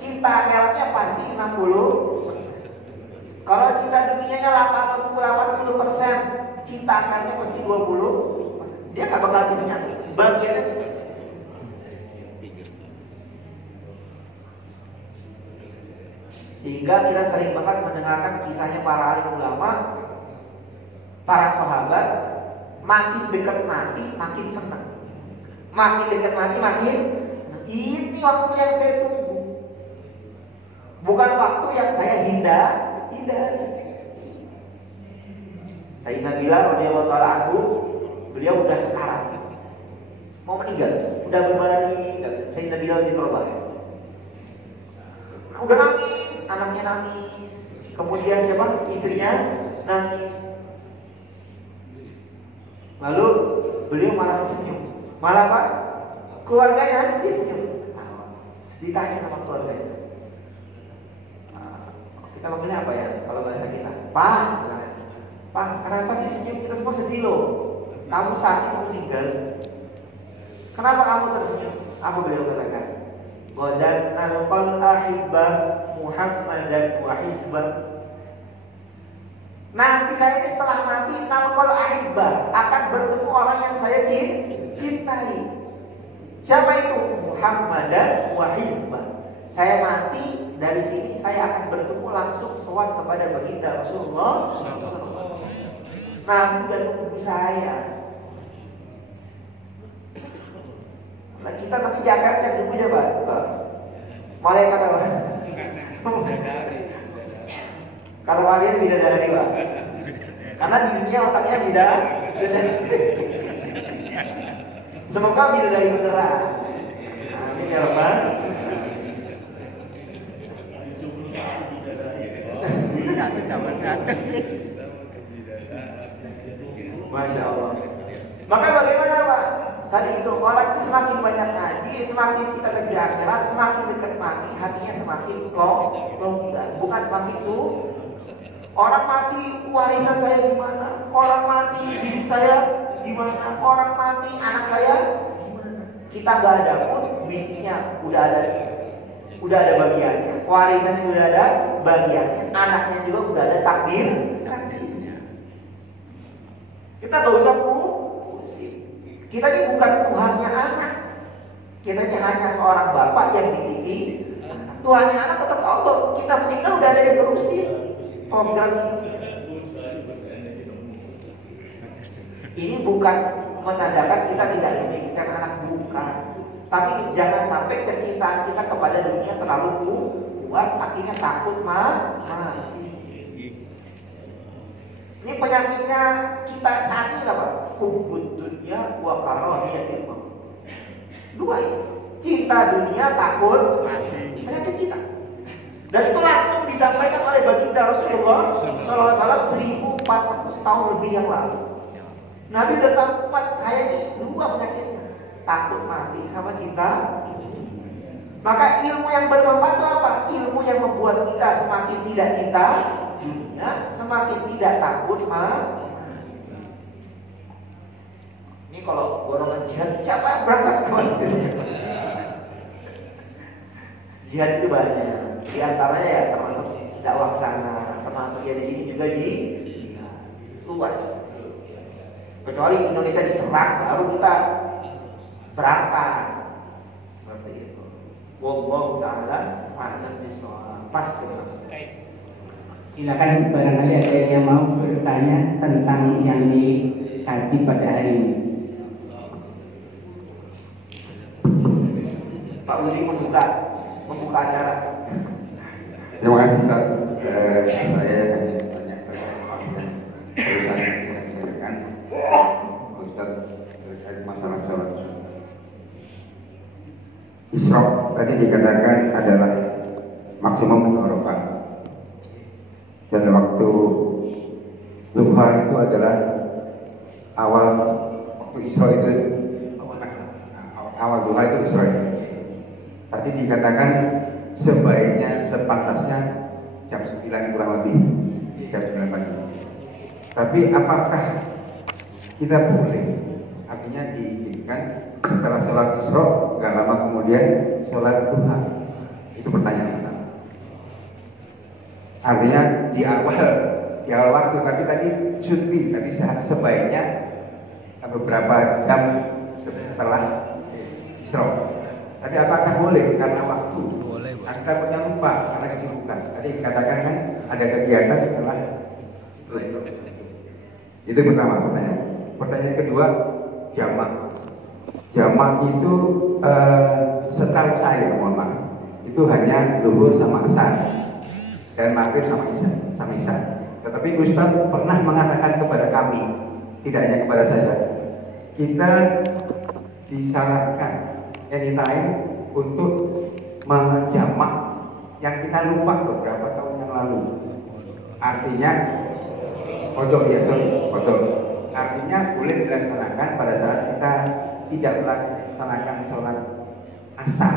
cinta akhiratnya pasti 60. Kalau cinta dunianya 80%, cinta akhiratnya pasti 20. Dia nggak bakal bisa nyatu. Bagiannya sehingga kita sering banget mendengarkan kisahnya para alim ulama, para sahabat, makin dekat mati makin senang, makin dekat mati makin senang. Ini waktu yang saya tunggu, bukan waktu yang saya hindari. Sayyidina Bilal radhiyallahu taala anhu, beliau udah sekarat, mau meninggal, udah berbaring. Sayyidina Bilal di Robah, udah nangis, anaknya nangis, kemudian siapa? Istrinya nangis. Lalu beliau malah senyum, malah apa? Keluarganya nangis, dia senyum, ketawa. Ditanya sama keluarganya, kita panggilnya apa ya kalau bahasa kita? Pak, misalnya, Pak, kenapa sih senyum? Kita semua sedih loh. Kamu sakit mau meninggal. Kenapa kamu tersenyum? Apa beliau katakan? Qadan nalqal ahibbah Muhammadan wa hizbah. Nanti saya ini setelah mati nalqal ahibbah, akan bertemu orang yang saya cintai. Siapa itu? Muhammadan wa hizbah. Saya mati, dari sini saya akan bertemu langsung sowan kepada baginda Rasulullah. Nabi dan nunggu saya. Nah, kita nanti Jakarta yang nunggu siapa? Malaikat apa? Kalau kalian bidadari, Pak. Karena di dunia otaknya bidadari. Semoga bidadari beneran. Amin ya Rabbal. Masya Allah. Maka bagaimana Pak? Tadi itu orang itu semakin banyak ngaji, semakin kita negeri akhirat, semakin dekat mati, hatinya semakin longgar, bukan semakin Orang mati, warisan saya gimana? Orang mati, bisnis saya gimana? Orang mati, anak saya gimana? Kita nggak ada pun, bisnisnya udah ada bagiannya, warisannya udah ada bagiannya, anaknya juga udah ada takdirnya. Kita nggak usah pusing. Kita ini bukan Tuhannya anak. Kita ini hanya seorang bapak yang dididik. Tuhannya anak tetap Allah. Kita meninggal udah ada yang ngurusin program hidupnya. Ini bukan menandakan kita tidak memikirkan anak, bukan. Tapi jangan sampai kecintaan kita kepada dunia terlalu kuat, akhirnya takut mati. Ini penyakitnya kita saat ini apa? Hubbud dunya wa karahiyatil maut. Dua itu. Cinta dunia, takut mati. Penyakit kita. Dan itu langsung disampaikan oleh baginda Rasulullah SAW 1400 tahun lebih yang lalu. Nabi udah tahu umat saya ini dua penyakitnya, takut mati sama cinta. Maka ilmu yang bermanfaat itu apa? Ilmu yang membuat kita semakin tidak cinta dunia, semakin tidak takut mati. Ini kalau golongan jihad, siapa yang berangkat ke masjid? Jihad itu banyak. Di antaranya ya termasuk dakwah sana, termasuk ya di sini juga jihad. Luas. Kecuali Indonesia diserang baru kita berangkat. Seperti itu. Wallahu ta'ala a'lam bishawab. Pasti. Silakan barangkali ada yang mau bertanya tentang yang dikaji pada hari ini. Pak Budi membuka acara. Terima kasih Ustaz. Saya hanya bertanya kepada Ustaz terkait masalah sholat. Isra tadi dikatakan adalah maksimum 2 rakaat. Dan waktu duha itu adalah waktu Isra itu awal duha itu Isra. Tadi dikatakan sebaiknya sepantasnya jam 9 kurang lebih, jam 9 pagi. Tapi apakah kita boleh, artinya diizinkan setelah sholat Isra gak lama kemudian sholat duha? Itu pertanyaan. Artinya di awal waktu, tapi tadi should be, tadi sebaiknya beberapa jam setelah Isra. Tapi apakah boleh karena waktu? Boleh. Kita punya lupa karena kesibukan. Tadi katakan kan ada kegiatan setelah itu. Itu pertama pertanyaan. Pertanyaan kedua, jamak. Jamak itu setahu saya, mohon maaf, itu hanya zuhur sama asar dan maghrib sama isya. Tetapi Ustaz pernah mengatakan kepada kami, tidak hanya kepada saya, kita disarankan anytime untuk menjamak yang kita lupa beberapa tahun yang lalu. Artinya kodok ya, kodok. Artinya boleh dilaksanakan pada saat kita tidak melaksanakan sholat asar.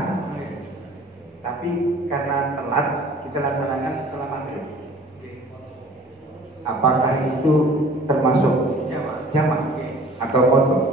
Tapi karena telat, kita laksanakan setelah maghrib. Apakah itu termasuk jamak atau kodok?